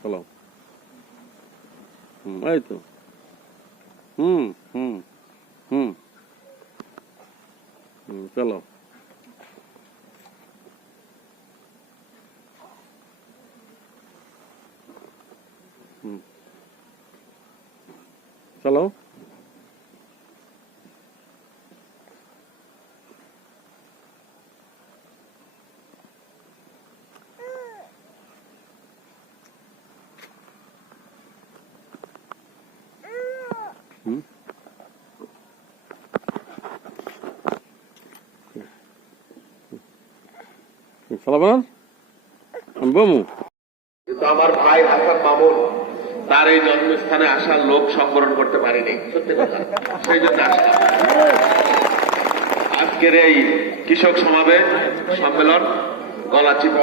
চলো। এই তো। হুম হুম হুম চলো। চলো। সালামান বমু কিন্তু আমার ভাই হাসান মামুন তার এই জন্মস্থানে আসার লোক সংবরণ করতে পারিনি, সত্যি কথা। সেই জন্য আসলাম আজকের এই কৃষক সমাবেশ সম্মেলন গলাচিপা